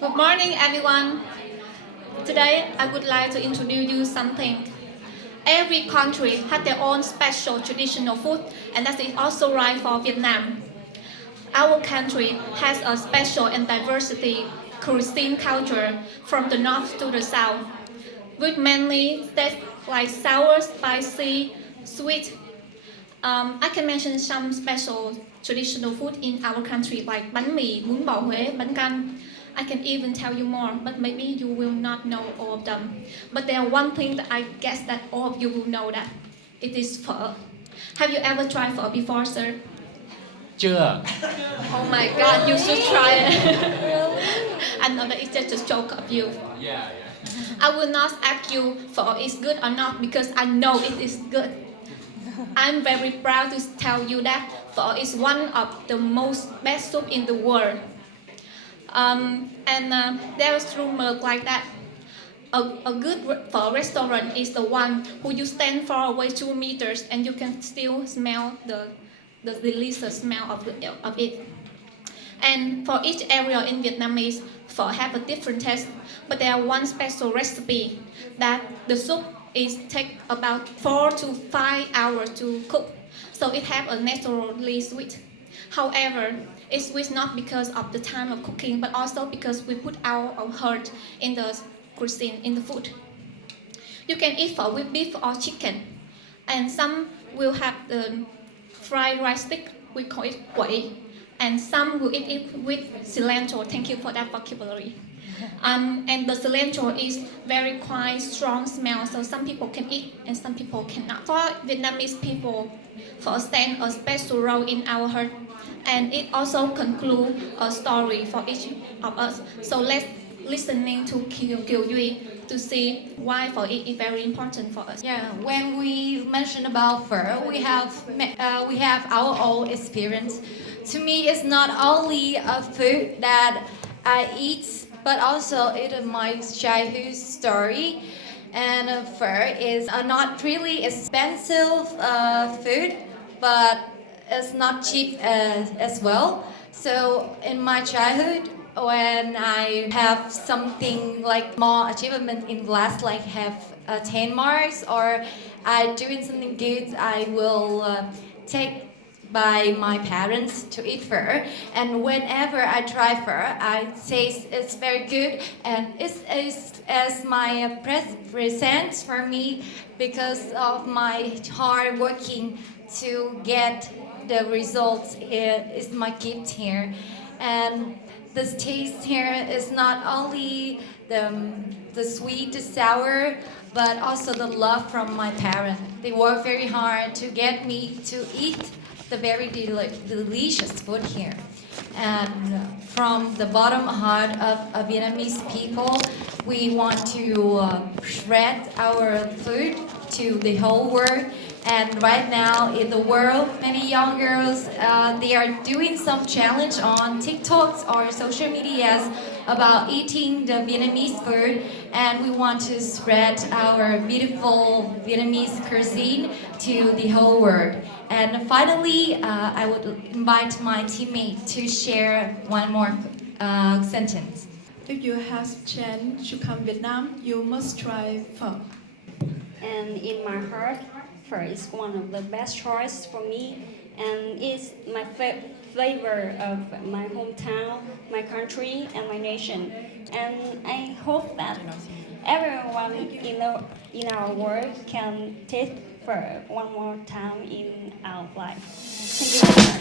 Good morning, everyone. Today, I would like to introduce you something. Every country has their own special traditional food, and that is also right for Vietnam. Our country has a special and diversity cuisine culture from the north to the south, with mainly tastes like sour, spicy, sweet. I can mention some special traditional food in our country like bánh mì, bún bò Huế, bánh căn. I can even tell you more, but maybe you will not know all of them. But there one thing that I guess that all of you will know that it is phở. Have you ever tried phở before, sir? Chưa. Oh my God, you should try it. I know that it's just a joke of you. Yeah. I will not ask you phở is good or not because I know it is good. I'm very proud to tell you that phở is one of the most best soup in the world. There's rumors like that a good phở restaurant is the one who you stand far away 2 meters and you can still smell the delicious smell of it. And for each area in Vietnamese, phở have a different taste, but there are one special recipe that the soup is take about 4 to 5 hours to cook, so it have a naturally sweet. However, it's sweet not because of the time of cooking, but also because we put our heart in the cuisine, in the food. You can eat phở with beef or chicken, and some will have the fried rice stick, we call it 𝐏𝐨𝐬𝐬𝐿, and some will eat it with cilantro. Thank you for that vocabulary. And the cilantro is very quite strong smell, so some people can eat and some people cannot. For Vietnamese people, phở stands a special role in our heart, and it also concludes a story for each of us. So let's listening to 𝐏𝐨𝐬𝐬𝐡 to see why phở is very important for us. Yeah, when we mention about phở, we have our own experience. To me, it's not only a food that I eat, but also it is my childhood story. And phở is not really expensive food, but it's not cheap as well. So in my childhood, when I have something like more achievement in class, like have 10 marks, or I doing something good, I will take by my parents to eat phở. And whenever I try phở, I say it's very good, and it's as my present for me because of my hard working to get the results. Is my gift here. And this taste here is not only the sweet, the sour, but also the love from my parents. They work very hard to get me to eat the very delicious food here. And from the bottom heart of Vietnamese people, we want to spread our food to the whole world. And right now in the world, many young girls, they are doing some challenge on TikToks or social medias about eating the Vietnamese food. And we want to spread our beautiful Vietnamese cuisine to the whole world. And finally, I would invite my teammate to share one more sentence. If you have chance to come Vietnam, you must try phở. And in my heart, phở is one of the best choice for me, and it's my flavor of my hometown, my country, and my nation. And I hope that everyone in our world can taste phở one more time in our life. Thank you very much.